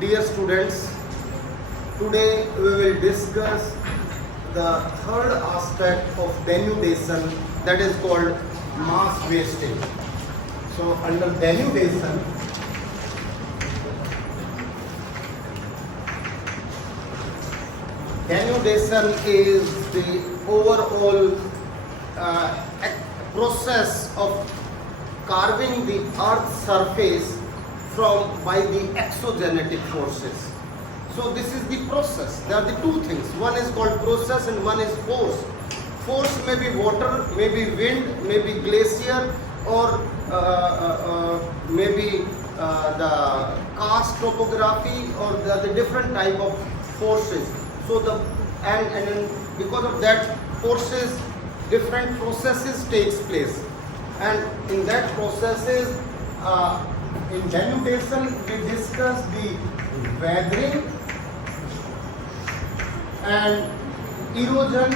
Dear students, today we will discuss the third aspect of denudation, that is called mass wasting. So under denudation, denudation is the overall process of carving the earth's surface by the exogenetic forces. So this is the process. There are the two things. One is called process and one is force. Force may be water, may be wind, may be glacier, or maybe the karst topography, or the different type of forces. So and because of that forces, different processes takes place, and in that processes, in denudation we discuss the weathering and erosion.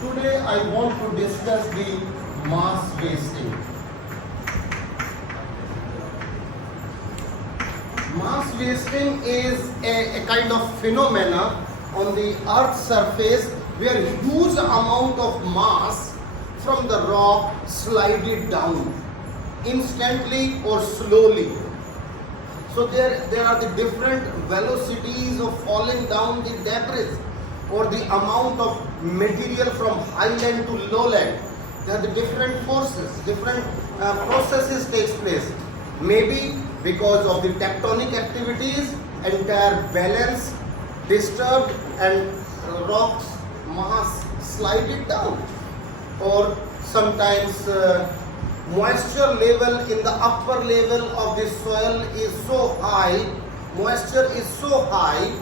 Today I want to discuss the mass wasting. Mass wasting is a kind of phenomena on the earth's surface where huge amount of mass from the rock slide it down instantly or slowly. So there are the different velocities of falling down the debris, or the amount of material from highland to lowland. There are the different forces, different processes takes place. Maybe because of the tectonic activities, entire balance disturbed and rocks mass slide it down, or sometimes moisture level in the upper level of the soil is so high, moisture is so high,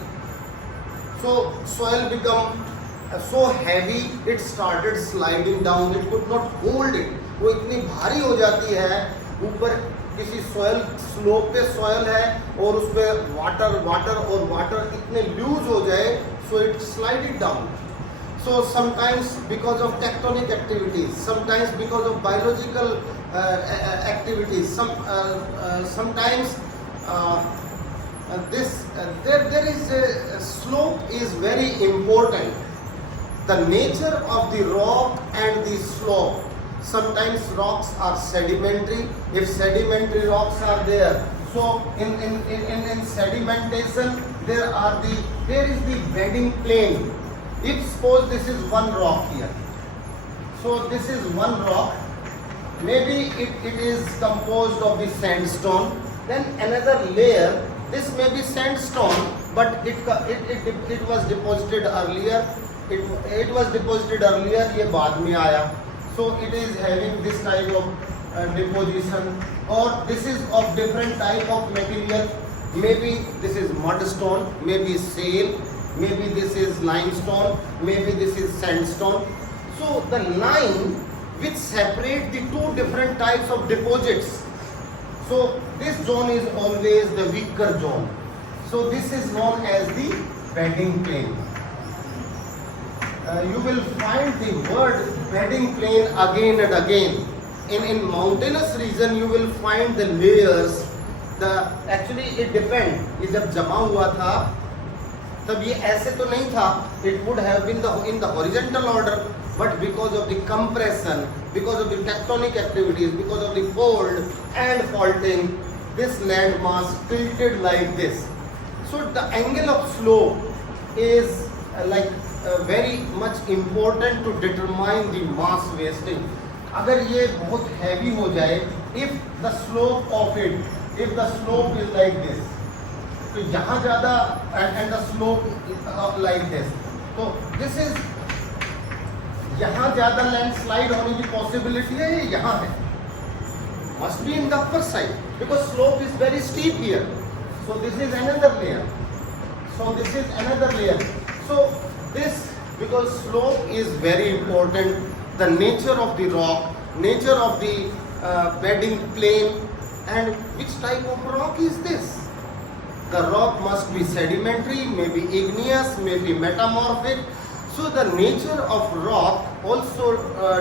so soil become so heavy, it started sliding down, it could not hold it. वो इतनी भारी हो जाती है, ऊपर किसी soil slope पे soil है और उस पे water इतने loose हो जाए, so it slide it down. So sometimes because of tectonic activities, sometimes because of biological activities, sometimes there is a slope is very important. The nature of the rock and the slope. Sometimes rocks are sedimentary. If sedimentary rocks are there, so in sedimentation there is the bedding plane. If suppose this is one rock here, so this is one rock, maybe it is composed of the sandstone, then another layer, this may be sandstone, but it was deposited earlier, it was deposited earlier, ये बाद में आया, so it is having this type of deposition, or this is of different type of material, maybe this is mudstone, maybe shale, maybe this is limestone, maybe this is sandstone. So the line which separate the two different types of deposits, so this zone is always the weaker zone, so this is known as the bedding plane. You will find the word bedding plane again and again. In mountainous region you will find the layers. Actually it depends. ये जब जमा हुआ था तब ये ऐसे तो नहीं था, it would have been in the horizontal order, but because of the compression, because of the tectonic activities, because of the fold and faulting, this land mass tilted like this. So the angle of slope is very much important to determine the mass wasting. अगर ये बहुत heavy हो जाए, if the slope of it, if the slope is like this, तो यहाँ ज़्यादा and the slope like this, तो this is यहाँ ज़्यादा landslide होने की possibility है, ये यहाँ है, must be in the upper side because slope is very steep here. So this is another layer. So this is another layer. So this, because slope is very important, the nature of the rock, nature of the bedding plane, and which type of rock is this? The rock must be sedimentary, maybe igneous, maybe metamorphic. So the nature of rock also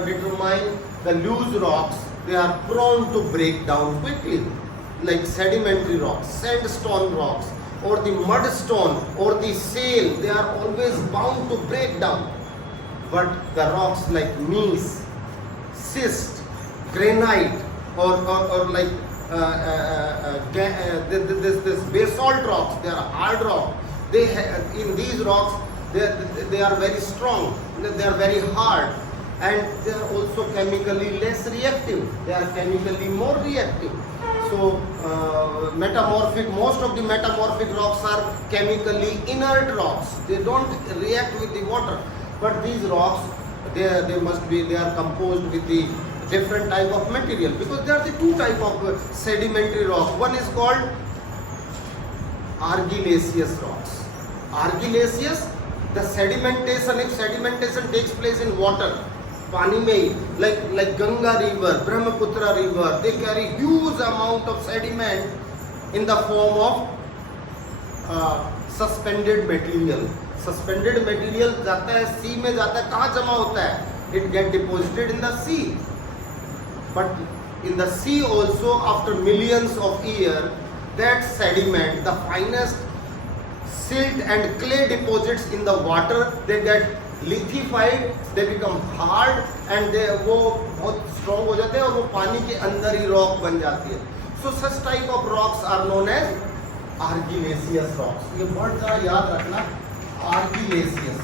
determine the loose rocks. They are prone to break down quickly. like sedimentary rocks, sandstone rocks, or the mudstone, or the shale, they are always bound to break down. But the rocks like gneiss, schist, granite, or like this basalt rocks, they are hard rock. In these rocks, they are very strong, they are very hard, and they are also chemically less reactive. They are chemically more reactive. So most of the metamorphic rocks are chemically inert rocks. They don't react with the water. But these rocks, they are composed with the different type of material, because there are the two type of sedimentary rock. One is called argillaceous rocks. Argillaceous, the sedimentation, if sedimentation takes place in water, पानी में ही, like Ganga river, Brahmaputra river, they carry huge amount of sediment in the form of suspended material. Suspended material जाता है sea में, जाता है, कहाँ जमा होता है? It get deposited in the sea. But in the sea also, after millions of years, that sediment, the finest silt and clay deposits in the water, they get lithified, they become hard, and वो बहुत strong हो जाते हैं और वो पानी के अंदर ही rock बन जाती है. So such type of rocks are known as argillaceous rocks. ये word जरा याद रखना, argillaceous.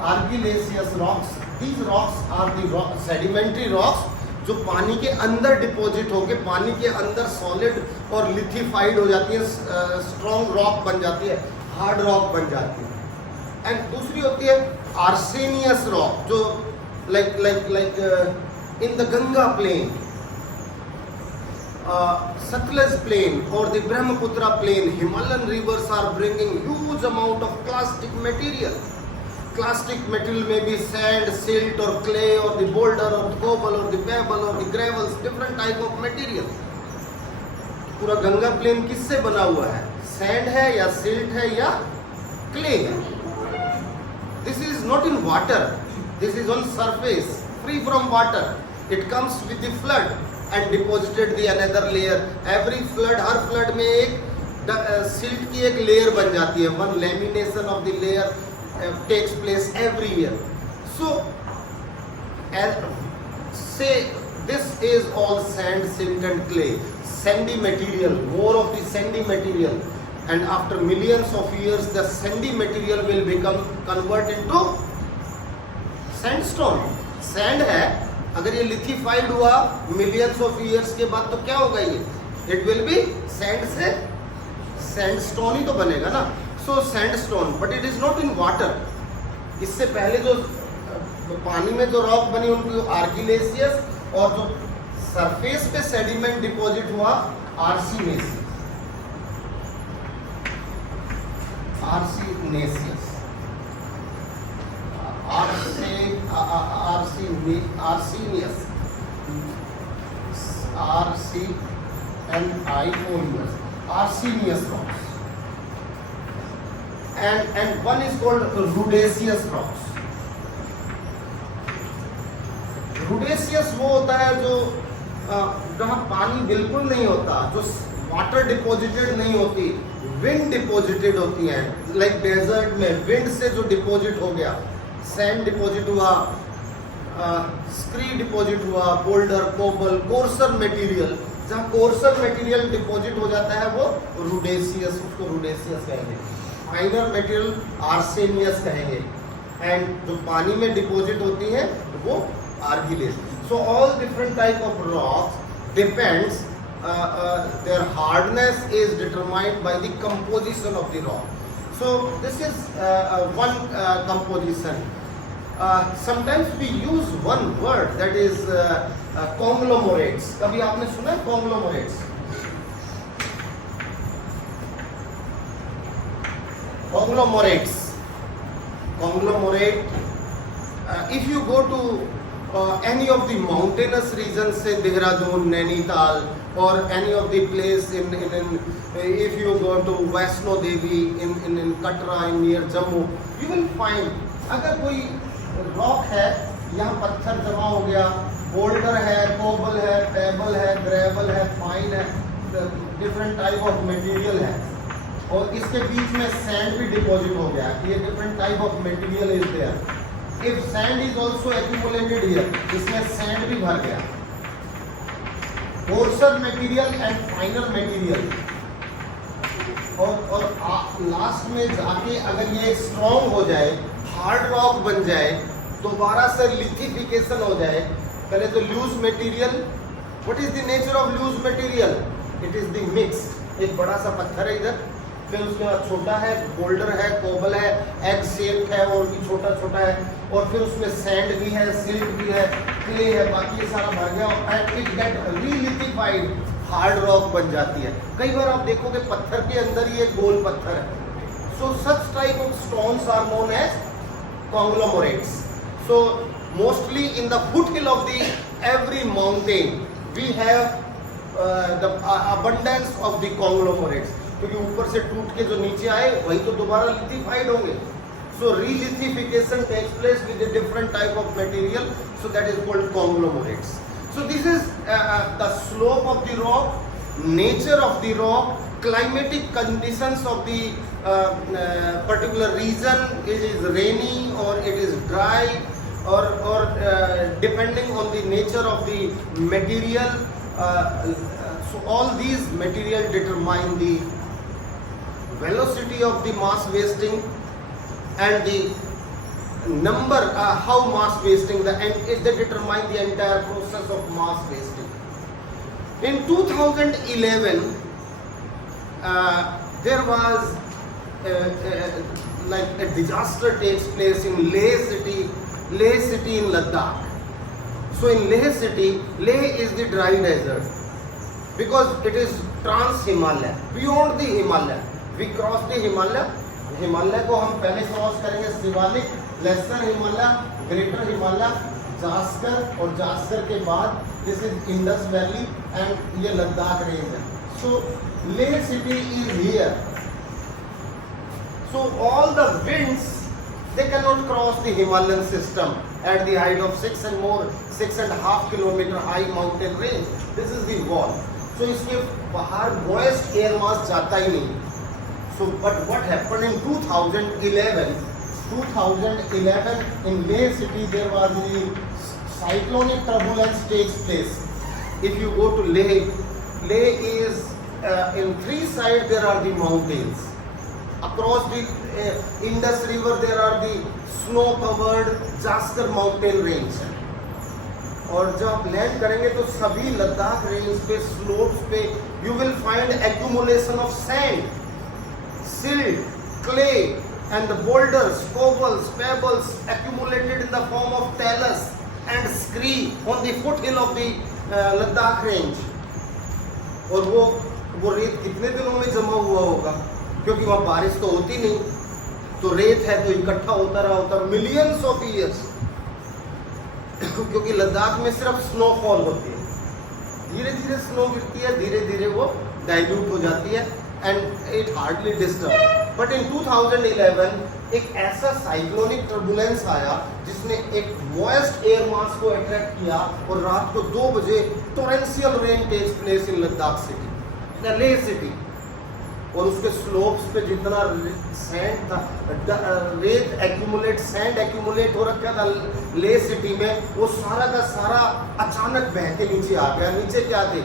Argillaceous rocks. These rocks are the sedimentary rocks जो पानी के अंदर डिपॉजिट होके पानी के अंदर सॉलिड और लिथिफाइड हो जाती है, स्ट्रॉन्ग रॉक बन जाती है, हार्ड रॉक बन जाती है. एंड दूसरी होती है आर्सेनियस रॉक, जो like in the Ganga plain, Satluj plain or the Brahmaputra plain, Himalayan rivers are bringing huge amount of clastic material. Clastic material may be sand, silt or clay or the boulder or the cobble or the pebble or the gravels, different type of material. पूरा Ganga plane किससे बना हुआ है? Sand है या silt है या clay है? This is not in water. This is on surface, free from water. It comes with the flood and deposited the another layer. Every flood, her flood में एक सिल्ट की एक layer बन जाती है. One lamination of the layer takes place every year. So, say this is all sand, silt and clay, sandy material, more of the sandy material, and after millions of years the sandy material will become converted into sandstone. Sand है, अगर ये lithified हुआ millions of years के बाद तो क्या होगा ये? It will be sand से sandstone ही तो बनेगा ना. So sandstone, but it is not in water. इससे पहले जो पानी में जो रॉक बनी उनको आर्गिलेसियस, और जो सरफेस पे सेडिमेंट डिपॉजिट हुआ आर्सिनेसियस. आर्सिनेसियस, आर्सिनियस, RCNIOUS, arsenious rocks. And one is called rudaceous rocks. Rudaceous वो होता है जो जहाँ पानी बिल्कुल नहीं होता, जो वाटर डिपॉजिटेड नहीं होती, विंड डिपॉजिटेड होती है. लाइक डेजर्ट में विंड से जो डिपॉजिट हो गया, सैंड डिपॉजिट हुआ, स्क्री डिपॉजिट हुआ, बोल्डर, कोबल, कोर्सर मटेरियल, जहाँ कोर्सर मटेरियल डिपॉजिट हो जाता है वो रुडेसियस, उसको रुडेसियस कहेंगे. फाइनर मटेरियल आर्सेनियस कहेंगे. एंड जो पानी में डिपॉजिट होती है वो argillaceous. So all different type of rocks depends, their hardness is determined by the composition of the rock. So this is one composition. Sometimes we use one word, that is conglomerates. कभी आपने सुना है conglomerates? Conglomerate. If you go to any of the mountainous regions, say Dehradun, Nainital, or any of the place if you go to Vaishno Devi in Katra, in near Jammu, you will find अगर कोई rock है, यहाँ पत्थर जमा हो गया, boulder है, cobble है, पेबल है, ग्रेवल है, फाइन है, डिफरेंट टाइप ऑफ मटेरियल है, और इसके बीच में सैंड भी डिपॉजिट हो गया। ये different type of material is there. If sand is also accumulated here, इसमें सैंड भी भर गया। Coarser material and finer material, और लास्ट में जाके अगर ये स्ट्रॉन्ग हो जाए, हार्ड रॉक बन जाए, दोबारा से लिथिफिकेशन हो जाए। पहले तो loose material, what is the nature of loose material? It is the mix. एक बड़ा सा पत्थर है इधर, फिर उसके बाद छोटा है, बोल्डर है, कोबल है, एग शेप है और भी छोटा छोटा है, और फिर उसमें सैंड भी है, सिल्ट भी है, क्ले है, बाकी ये सारा भर गया and it get relithified, hard rock बन जाती है। कई बार आप देखोगे पत्थर के अंदर ही एक गोल पत्थर है। So such type of stones are known as conglomerates. So mostly in the foothill of the every mountain we have the abundance of the conglomerates, क्योंकि ऊपर से टूट के जो नीचे आए वही तो दोबारा लिथिफाइड होंगे। So relithification takes place with a different type of material, so that is called conglomerates. So this is the slope of the rock, nature of the rock, climatic conditions of the particular region. It is rainy or it is dry, or depending on the nature of the material. So all these material determine the velocity of the mass wasting and the number, how mass wasting, they determine the entire process of mass wasting. In 2011 there was like a disaster takes place in Leh city in Ladakh. So in Leh city, Leh is the dry desert because it is trans-Himalaya, beyond the Himalaya. We cross the Himalaya. Himalaya को हम पहले cross करेंगे Shivalik, lesser Himalaya, greater Himalaya, Zanskar, और जास्कर के बाद this is Indus valley and ये Ladakh range है। So Leh city is here. So all the winds they cannot cross the Himalayan system at the height of 6.5 kilometer high mountain range. This is the wall. So इसके बाहर moist air mass जाता ही नहीं। So but what happened in 2011 in Leh city there was the cyclonic turbulence takes place. If you go to Leh is in three sides there are the mountains. Across the Indus river there are the snow covered Jaskar mountain range, और जब आप land करेंगे तो सभी Ladakh range पे slopes पे you will find accumulation of sand, silt, clay and the boulders, cobbles, pebbles accumulated in the form of talus and scree on the foothill of the Ladakh range. और वो रेत कितने दिनों में जमा हुआ होगा, क्योंकि वहाँ बारिश तो होती नहीं, तो रेत है तो इकट्ठा होता रहा मिलियंस ऑफ ईयर्स। क्योंकि लद्दाख में सिर्फ स्नोफॉल होती है, धीरे धीरे स्नो गिरती है, धीरे धीरे वो डाइल्यूट हो जाती है and it hardly disturb. But in 2011 एक ऐसा साइक्लोनिक टर्बुलेंस आया जिसने एक मॉइस्ट एयर मास को अट्रैक्ट किया और रात को 2 बजे torrential rain takes place in Ladakh city, Leh city. और उसके स्लोप्स पे जितना सैंड था, रेत एक्यूमुलेट, सैंड एक्यूमुलेट हो रखा था लेह सिटी में, वो सारा का सारा अचानक बह के नीचे आ गया। नीचे क्या थे?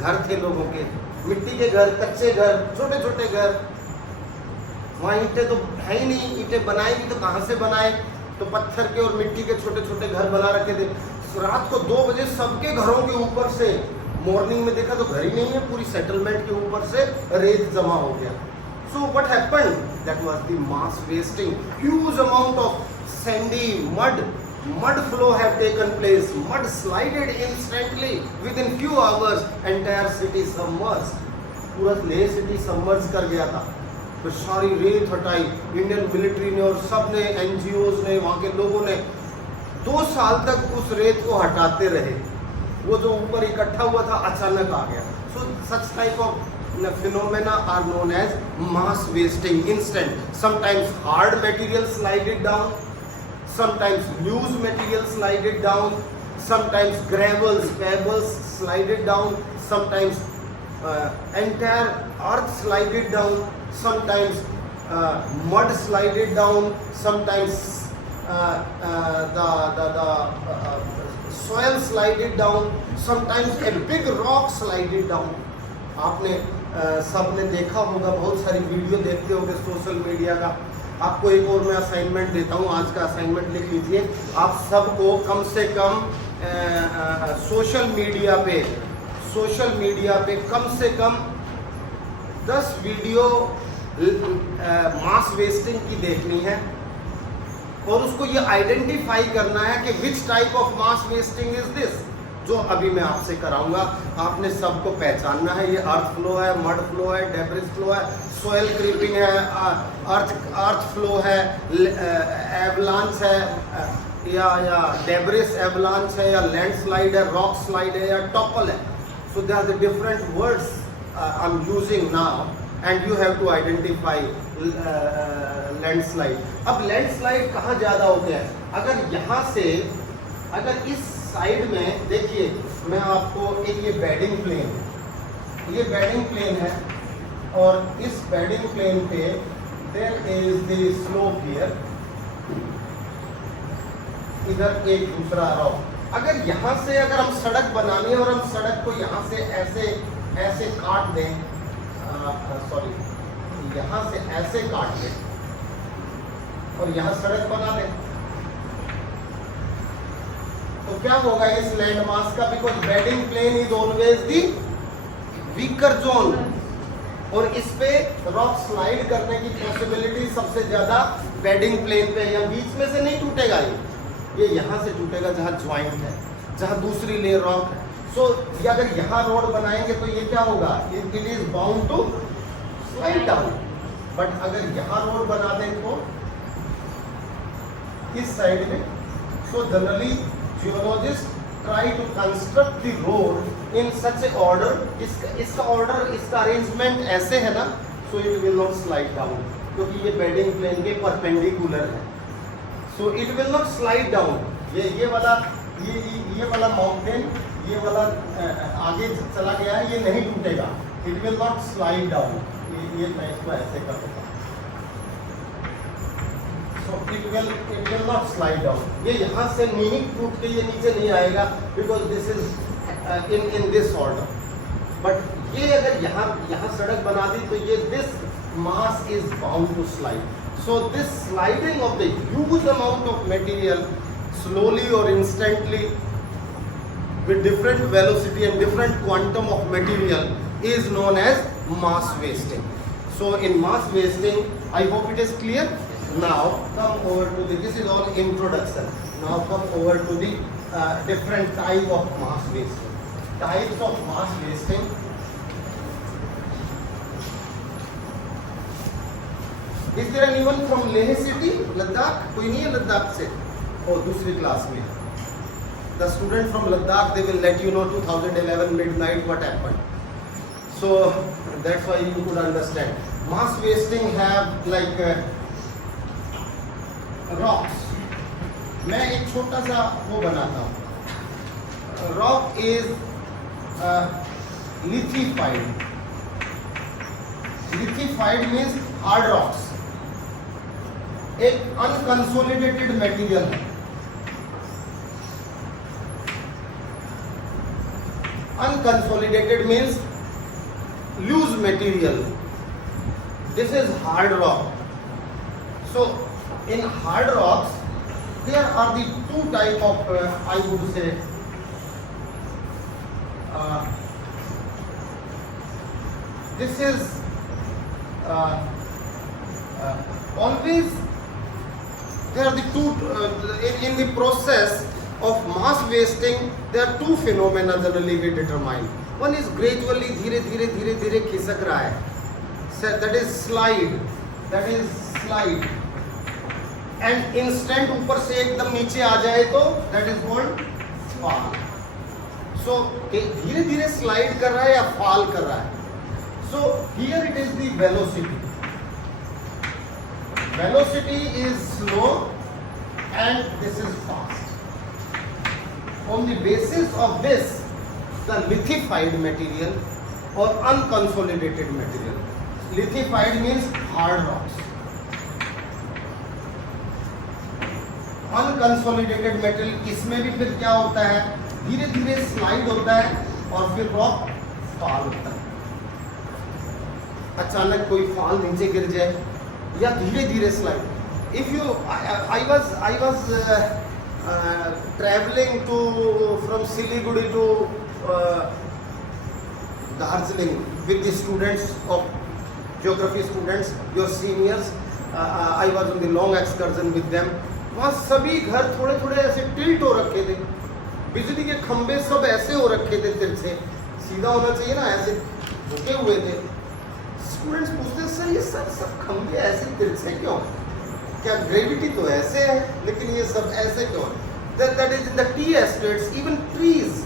घर थे लोगों के, मिट्टी के घर, कच्चे घर, छोटे छोटे घर। वहाँ ईंटें तो है ही नहीं, ईंटें बनाएंगी तो कहाँ से बनाए? तो पत्थर के और मिट्टी के छोटे छोटे घर बना रखे थे। रात को 2 बजे सबके घरों के ऊपर से, मॉर्निंग में देखा तो घर ही नहीं है, पूरी सेटलमेंट के ऊपर से रेत जमा हो गया। So what happened? That was the mass wasting, huge amount of Sandy mud flow have taken place, mud slided instantly within few hours, entire city submerged, पूरा लेह सिटी सबमर्ज कर गया था। तो सारी रेत हटाई इंडियन मिलिट्री ने और सब ने, एनजीओज ने, वहाँ के लोगों ने 2 साल तक उस रेत को हटाते रहे। वो जो ऊपर इकट्ठा हुआ था अचानक आ गया। So such type of phenomena are known as mass wasting, instant. Sometimes hard material slide it down, sometimes loose material slide it down, sometimes gravels, pebbles slided down, sometimes entire earth slided down, sometimes mud slided down, sometimes the soil slided down, sometimes a big rock slided down. आपने सबने देखा होगा, बहुत सारी video देखते होंगे social media का। आपको एक और मैं असाइनमेंट देता हूँ, आज का असाइनमेंट लिख लीजिए। आप सबको कम से कम सोशल मीडिया पे कम से कम 10 वीडियो मास वेस्टिंग की देखनी है और उसको ये आइडेंटिफाई करना है कि which type of mass wasting is this, जो अभी मैं आपसे कराऊंगा। आपने सबको पहचानना है। ये अर्थ फ्लो है, मड फ्लो है, डेब्रिस फ्लो है, सोयल क्रीपिंग है, अर्थ फ्लो है, एवलांच है या डेब्रिस एवलांच है, या लैंडस्लाइड है, रॉक स्लाइड है, या टॉपल है। So they are the different words I am using now and you have to identify landslide. अब लैंडस्लाइड कहाँ ज़्यादा होते हैं? अगर यहाँ से, अगर इस साइड में देखिए, मैं आपको एक ये बेडिंग प्लेन है और इस बेडिंग प्लेन पे there is the slope here, इधर एक दूसरा रॉक। अगर यहाँ से अगर हम सड़क बनानी है और हम सड़क को यहाँ से ऐसे काट दें, सॉरी, यहाँ से ऐसे काट दें और यहाँ सड़क बना दें, तो क्या होगा इस लैंड मास का? Because bedding plane is always the weaker zone और इस पे रॉक स्लाइड करने की पॉसिबिलिटी सबसे ज्यादा बेडिंग प्लेन पे है। या बीच में से नहीं टूटेगा, ये यहाँ से टूटेगा जहाँ ज्वाइंट है, जहाँ दूसरी लेयर रॉक है। सो ये अगर यहाँ रोड बनाएंगे तो ये क्या होगा? It is bound to slide down. But अगर यहाँ रोड बना दें तो इस साइड में, so generally geologist try to construct the road in such a order, इसका ऑर्डर, इसका अरेंजमेंट ऐसे है ना, so it will not slide down, क्योंकि ये बेडिंग प्लेन के परपेंडिकुलर है। So it will not slide down. ये वाला माउंटेन, ये वाला आगे चला गया है, ये नहीं टूटेगा, it will not slide down. ये मैं इसको ऐसे कर देता हूँ, सो it will not slide down. ये यहाँ से नहीं टूट के ये नीचे नहीं आएगा, because this is in this order. But ये अगर यहाँ सड़क बना दी तो ये this mass is bound to slide. So this sliding of the huge amount of material slowly or instantly with different velocity and different quantum of material is known as mass wasting. So in mass wasting, I hope it is clear. Now come over to this is all introduction. Now come over to the different type of mass wasting. Types of mass wasting. Is there anyone from Leh city, Ladakh? कोई नहीं है लद्दाख से? और दूसरी class में the student from Ladakh, they will let you know 2011 midnight what happened. So that's why you could understand. Mass wasting have like rocks. मैं एक छोटा सा वो बनाता हूँ. Rock is lithified. Lithified means hard rocks. एक unconsolidated material है. Unconsolidated means loose material. This is hard rock. So in hard rocks there are the two type of I would say this is always there are the two in the process of mass wasting there are two phenomena generally we determine. One is gradually धीरे धीरे खिसक रहा है, that is slide and instant ऊपर से एकदम नीचे आ जाए तो that is called fall. So धीरे धीरे slide कर रहा है या fall कर रहा है. So here it is the velocity. Velocity is slow and this is fast. On the basis of this, the lithified material or unconsolidated material. Lithified means hard rocks. Unconsolidated material, इसमें भी फिर क्या होता है, धीरे धीरे स्लाइड होता है और फिर रॉक फॉल होता है। अचानक कोई फॉल नीचे गिर जाए या धीरे धीरे slide. If you I was traveling to from Siliguri to Darjeeling with the students of geography students, your seniors. I was on the long excursion with them. वहाँ सभी घर थोड़े थोड़े ऐसे टिल्ट हो रखे थे, बिजली के खंबे सब ऐसे हो रखे थे, तिरछे सीधा होना चाहिए ना, ऐसे झुके हुए थे। स्टूडेंट्स पूछते सर ये सब खंबे ऐसे तिरछे क्यों, क्या ग्रेविटी तो ऐसे है लेकिन ये सब ऐसे क्यों? That is in the tea estates, even trees,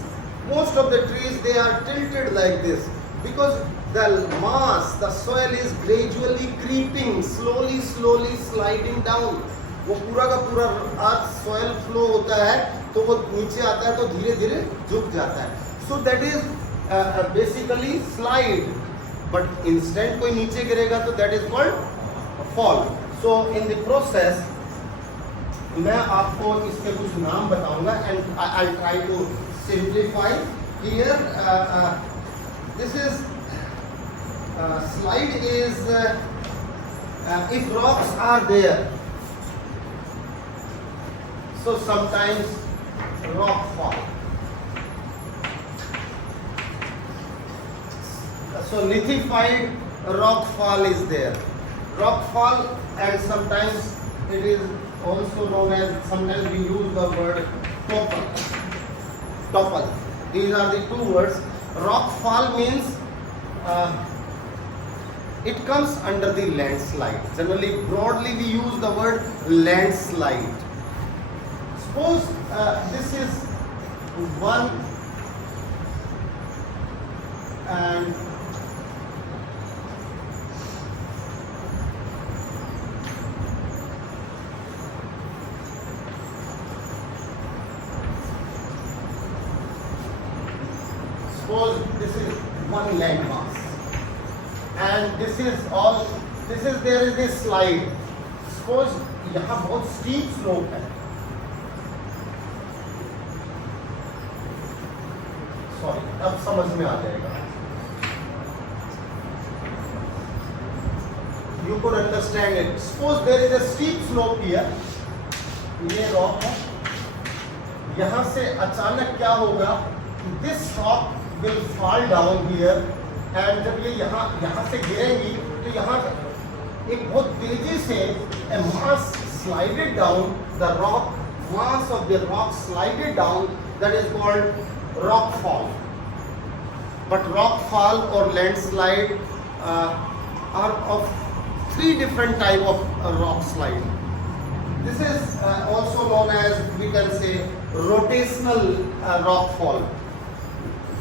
most of the trees they are tilted like this because the mass, the soil is gradually creeping, slowly sliding down. वो पूरा का पूरा अर्थ सॉइल फ्लो होता है तो वो नीचे आता है तो धीरे धीरे झुक जाता है. So that is basically slide, but instant कोई नीचे गिरेगा तो that is called fall. So in the process मैं आपको इसके कुछ नाम बताऊंगा and I try to simplify here. This is slide is if rocks are there, so sometimes rock fall. So lithified rock fall is there. Rock fall, and sometimes it is also known as, sometimes we use the word topple. Topple. These are the two words. Rock fall means it comes under the landslide. Generally, broadly we use the word landslide. Suppose this is one and suppose this is one land mass and this is all, this is, there is this slide. Suppose यहाँ बहुत steep slope है, sorry अब समझ में आ जाएगा. You could understand it. Suppose there is a steep slope here. ये rock है, यहाँ से अचानक क्या होगा, this rock will fall down here, and जब ये यहाँ से गिरेगी तो यहाँ एक बहुत तेजी से a mass slided down, the rock, mass of the rock slided down, that is called rock fall. But rock fall or landslide are of three different type of rock slide. This is also known as, we can say, rotational rock fall,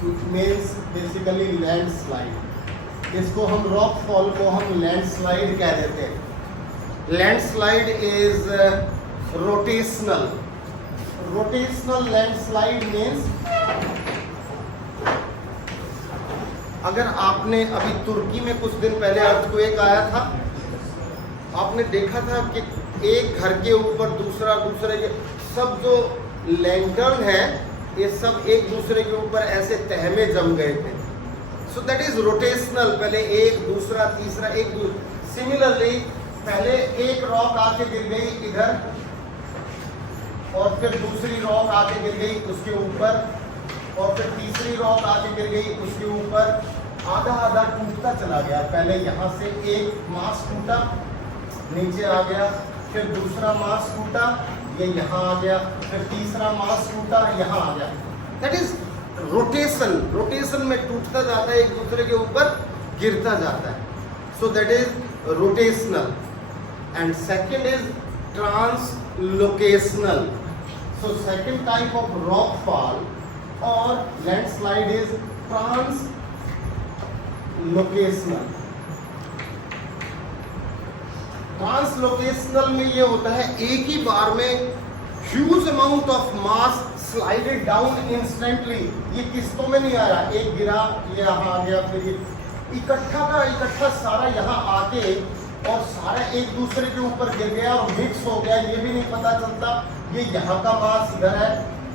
which means basically landslide. इसको हम rock fall को हम landslide कह देते हैं. Landslide is rotational. Rotational landslide means, अगर आपने अभी तुर्की में कुछ दिन पहले अर्थक्वेक आया था, आपने देखा था कि एक घर के ऊपर दूसरा, दूसरे के सब जो लैंटर्न है ये सब एक दूसरे के ऊपर ऐसे तह में जम गए थे. सो दैट इज रोटेशनल. पहले एक, दूसरा, तीसरा, एक दूसरा. सिमिलरली पहले एक रॉक आके गिर गई इधर और फिर दूसरी रॉक आके गिर गई उसके ऊपर और फिर तीसरी रॉक आके गिर गई उसके ऊपर. आधा आधा टूटता चला गया. पहले यहाँ से एक मास टूटा, नीचे आ गया, फिर दूसरा मास टूटा, ये यहाँ आ गया, फिर तीसरा मास टूटा, यहाँ आ गया. That is rotation. रोटेशन में टूटता जाता है, एक दूसरे के ऊपर गिरता जाता है. So that is rotational. And second is translocational. So second type of rock fall और लैंडस्लाइड इज ट्रांसलोकेशनल. ट्रांसलोकेशनल में ये होता है एक ही बार में huge amount of mass slided down instantly. ये किस्तों में नहीं आ रहा, एक गिरा ये यहाँ आ गया, फिर ये इकट्ठा का इकट्ठा सारा यहाँ आके और सारा एक दूसरे के ऊपर गिर गया और मिक्स हो गया, ये भी नहीं पता चलता। ये यहाँ का मास इधर है,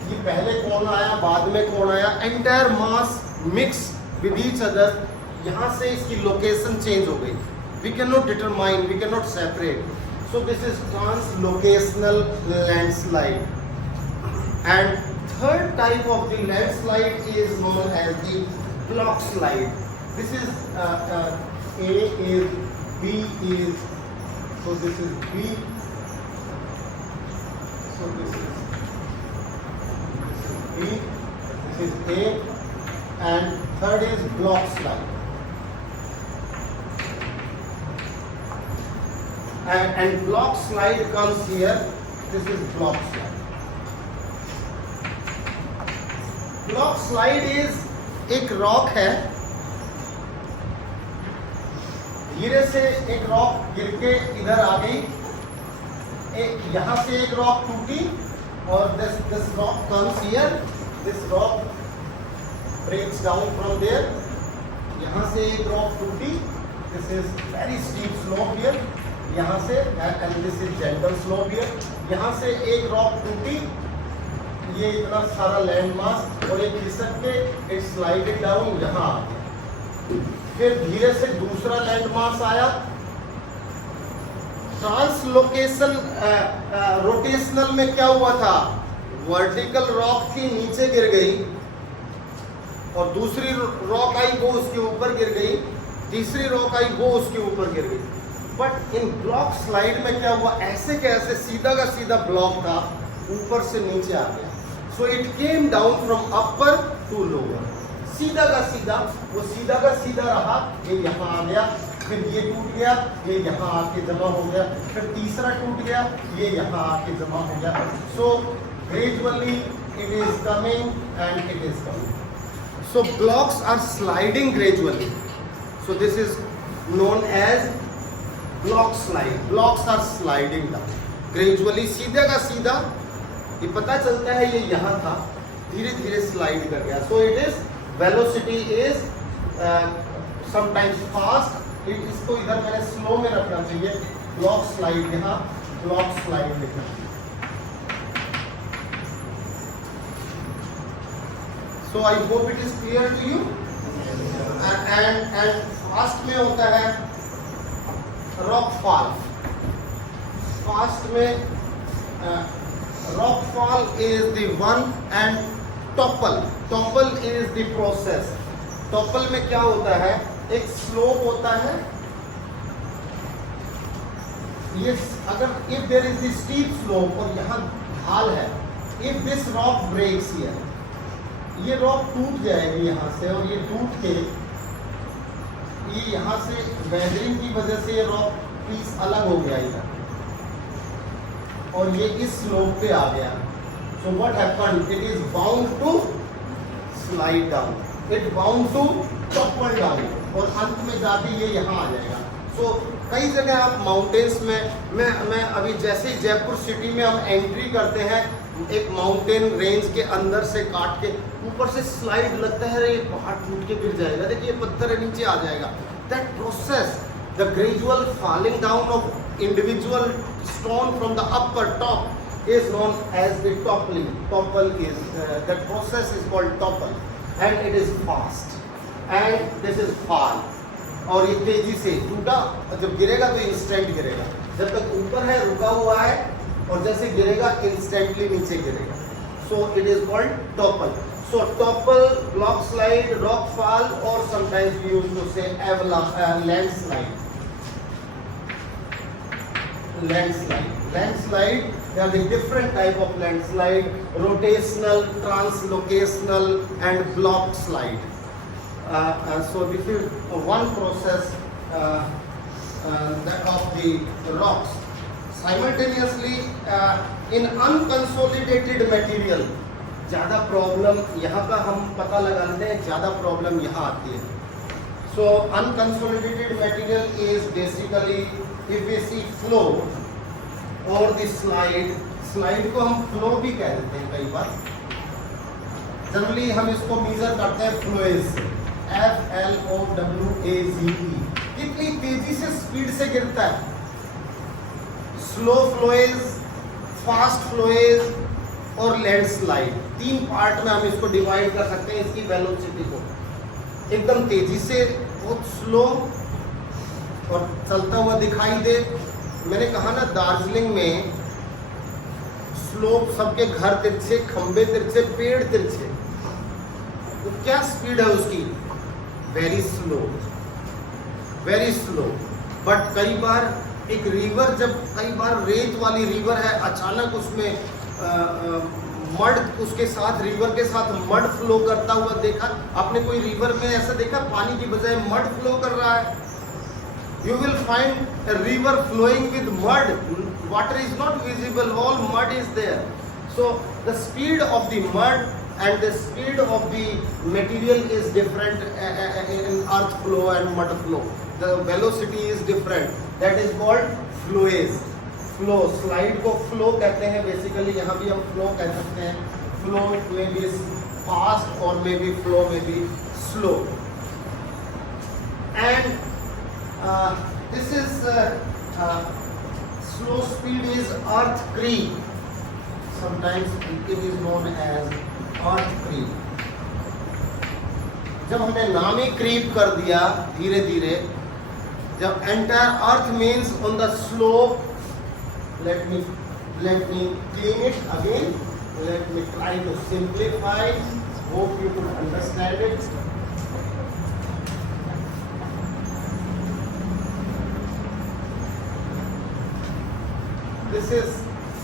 ये पहले कौन आया बाद में कौन आया, entire mass mix with each other. यहाँ से इसकी लोकेशन चेंज हो गई। We can not determine, we can not separate. So this is translocational landslide. And third type of the landslide is known as the block slide. This is A is B is, so this is B, so this is B, this is A, and third is block slide. And block slide comes here. This is block slide. Block slide is एक rock है, धीरे से एक rock गिर के इधर आ गई, यहां से एक रॉक टूटी और this rock comes here, this rock breaks down from there, यहां से एक रॉक टूटी, this is very steep slope here, यहां से and this is gentle slope here, यहां से एक रॉक टूटी, ये इतना सारा लैंड मास और एक खिसक के इट स्लाइडेड डाउन यहाँ आ गया। फिर धीरे से दूसरा लैंड मास आया, ट्रांसलोकेशन रोटेशनल में क्या हुआ था, वर्टिकल रॉक थी नीचे गिर गई और दूसरी रॉक आई वो उसके ऊपर गिर गई, तीसरी रॉक आई वो उसके ऊपर गिर गई। बट इन ब्लॉक स्लाइड में क्या हुआ, ऐसे कैसे सीधा का सीधा ब्लॉक था, ऊपर से नीचे आ गया। So it came down from upper to lower. सीधा का सीधा, वो सीधा का सीधा रहा, ये यहाँ आ गया, फिर ये टूट गया, ये यहाँ आके जमा हो गया, फिर तीसरा टूट गया, ये यहाँ आके जमा हो गया। So gradually it is coming and it is coming. So blocks are sliding gradually. So this is known as block slide. Blocks are sliding down gradually. सीधे का सीधा, ये पता चलता है ये यहाँ था, धीरे धीरे स्लाइड कर गया। So it is velocity is sometimes fast, इसको इधर मैंने स्लो में रखना चाहिए, ब्लॉक स्लाइड यहाँ, ब्लॉक स्लाइड लिखना। So I hope it is clear to you. And fast में होता है रॉक फॉल। फास्ट में rock fall is the one and topple is the process. topple में क्या होता है, एक slope होता है, ये अगर if there is the steep slope और यहाँ ढाल है, if this rock breaks here, ये rock टूट जाएगी यहाँ से और ये टूट के ये यहाँ से weathering की वजह से ये rock piece अलग हो गया इधर और ये इस स्लोप पे आ गया। So what happened, it is bound to slide down, it bound to topple down और अंत में जाके ये यहाँ आ जाएगा। सो कई जगह आप माउंटेन्स में, मैं अभी जैसे ही जयपुर सिटी में हम एंट्री करते हैं, एक माउंटेन रेंज के अंदर से काट के ऊपर से स्लाइड लगता है, ये पहाड़ टूट के गिर जाएगा, देखिए पत्थर नीचे आ जाएगा। That process, the gradual falling down of individual stone from the upper top is known as the toppling. Topple is that process is called topple and it is fast and this is fall. और ये तेजी से टूटा, जब गिरेगा तो instant गिरेगा, जब तक ऊपर है रुका हुआ है और जैसे गिरेगा इंस्टेंटली नीचे गिरेगा। So it is called topple. So topple, block slide, rock fall, or sometimes we used to say landslide. Landslide, there are the different type of landslide: rotational, translocational, and block slide. So this is one process that of the rocks. Simultaneously, in unconsolidated material, ज़्यादा problem यहाँ का हम पता लगाते हैं, ज़्यादा problem यहाँ आती है। So unconsolidated material is basically if we see flow or the slide को हम flow भी कह देते हैं कई बार, जनरली हम इसको मेजर करते हैं फ्लोएज से, FLOWAZE। कितनी तेजी से स्पीड से गिरता है, स्लो फ्लोएज, फास्ट फ्लोएज और लैंडस्लाइड। 3 पार्ट में हम इसको डिवाइड कर सकते हैं इसकी वेलोसिटी को। एकदम तेजी से, बहुत स्लो और चलता हुआ दिखाई दे। मैंने कहा ना दार्जिलिंग में स्लोप, सबके घर तिरछे, खंबे तिरछे, पेड़ तिरछे, तो क्या स्पीड है उसकी, very slow, very slow. But कई बार एक रिवर, जब कई बार रेत वाली रिवर है, अचानक उसमें मड, उसके साथ रिवर के साथ मड फ्लो करता हुआ देखा आपने? कोई रिवर में ऐसा देखा पानी की बजाय मड फ्लो कर रहा है? You will find a river flowing with mud. Water is not visible, all mud is there. So the speed of the mud and the speed of the material is different in earth flow and mud flow. The velocity is different. That is called flowage. Flow, slide को flow कहते हैं basically, यहाँ भी हम flow कह सकते हैं. Flow may be fast or maybe flow may be slow. And this is slow speed is earth creep. Sometimes it is known as earth creep. जब हमने नाम ही creep कर दिया धीरे धीरे, जब entire earth means on the slope. Let me clean it again. Let me try to simplify. Hope you could understand it. This is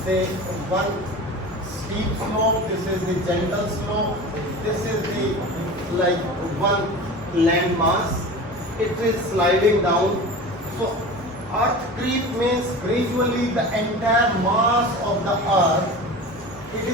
say one steep slope, this is the gentle slope, this is the like one land mass, it is sliding down. So earth creep means gradually the entire mass of the earth